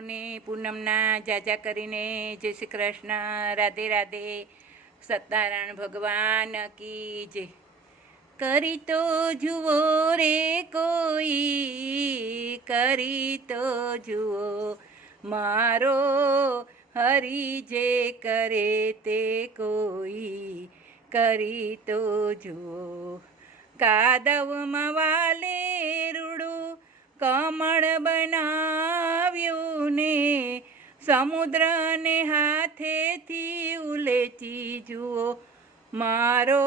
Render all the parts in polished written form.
ને પૂનમના જાજા કરીને જય શ્રી કૃષ્ણ, રાધે રાધે, સત્યનારાયણ ભગવાન કી જય. કરી તો જુઓ રે કોઈ, કરી તો જુઓ મારો હરી જે કરે તે કોઈ, કરી તો જુઓ. કાદવમાં વાલે રૂડું કમળ બનાવ્યું ને, સમુદ્રને હાથેથી ઉલેચી જુઓ મારો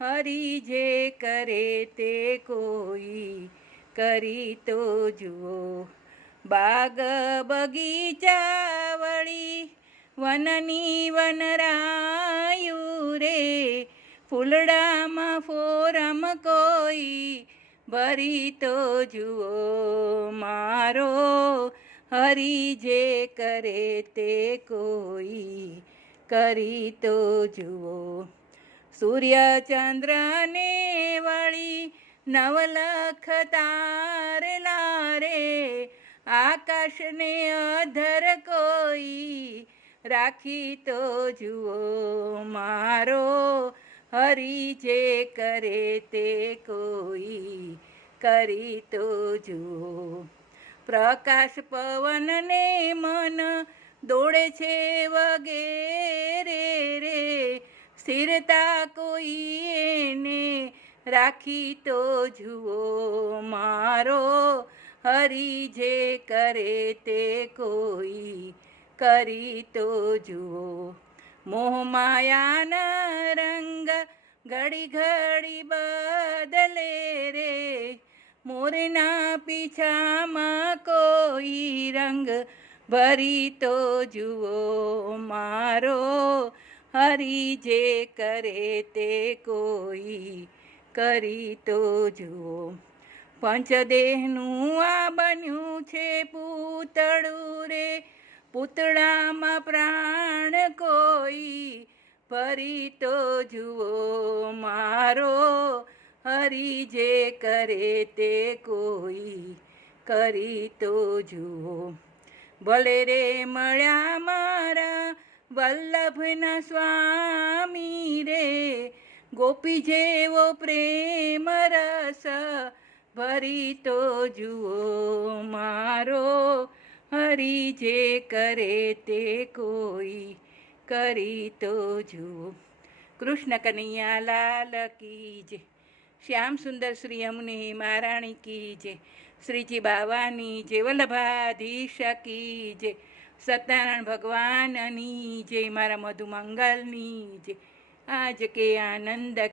હરી જે કરે તે કોઈ, કરી તો જુઓ. બાગ બગીચા વળી વનની વનરાયું રે, ફૂલડામાં ફોરમ કોઈ ભરી તો જુઓ મારો હરી જે કરે તે કોઈ, કરી તો જુઓ. સૂર્ય ચંદ્રને વળી નવલખ તારલા રે, આકાશને અધર કોઈ રાખી તો જુઓ મારો હરી જે કરે તે કોઈ, કરી તો જુઓ. પ્રકાશ પવનને મન દોડે છે વગેરે રે, સ્થિરતા કોઈ એને રાખી તો જુઓ મારો હરી જે કરે તે કોઈ, કરી તો જુઓ. મોહમાયાના રંગ ઘડી ઘડી બદલે રે, મોરના પીછામાં કોઈ રંગ ભરી તો જુઓ મારો હરી જે કરે તે કોઈ, કરી તો જુઓ. પંચદેહનું આ બન્યું છે પૂતળું રે, પૂતળામાં પ્રાણ કોઈ ભરી તો જુઓ મારો હરી જે કરે તે કોઈ, કરી તો જુઓ. ભલે રે મળ્યા મારા વલ્લભના સ્વામી રે, ગોપી જેવો પ્રેમ રસ ભરી તો જુઓ મારો હરી જે કરે તે કોઈ, કરી તો જુઓ. કૃષ્ણ કનૈયા લાલ કી જય. શ્યામ સુંદર શ્રી યમુને મહારાણી કી જય. શ્રીજી બાવાની જય. વલ્લભાધીશ કી જય. સત્યનારાયણ ભગવાનની જય. મારા મધુમંગલની જય. આજ કે આનંદ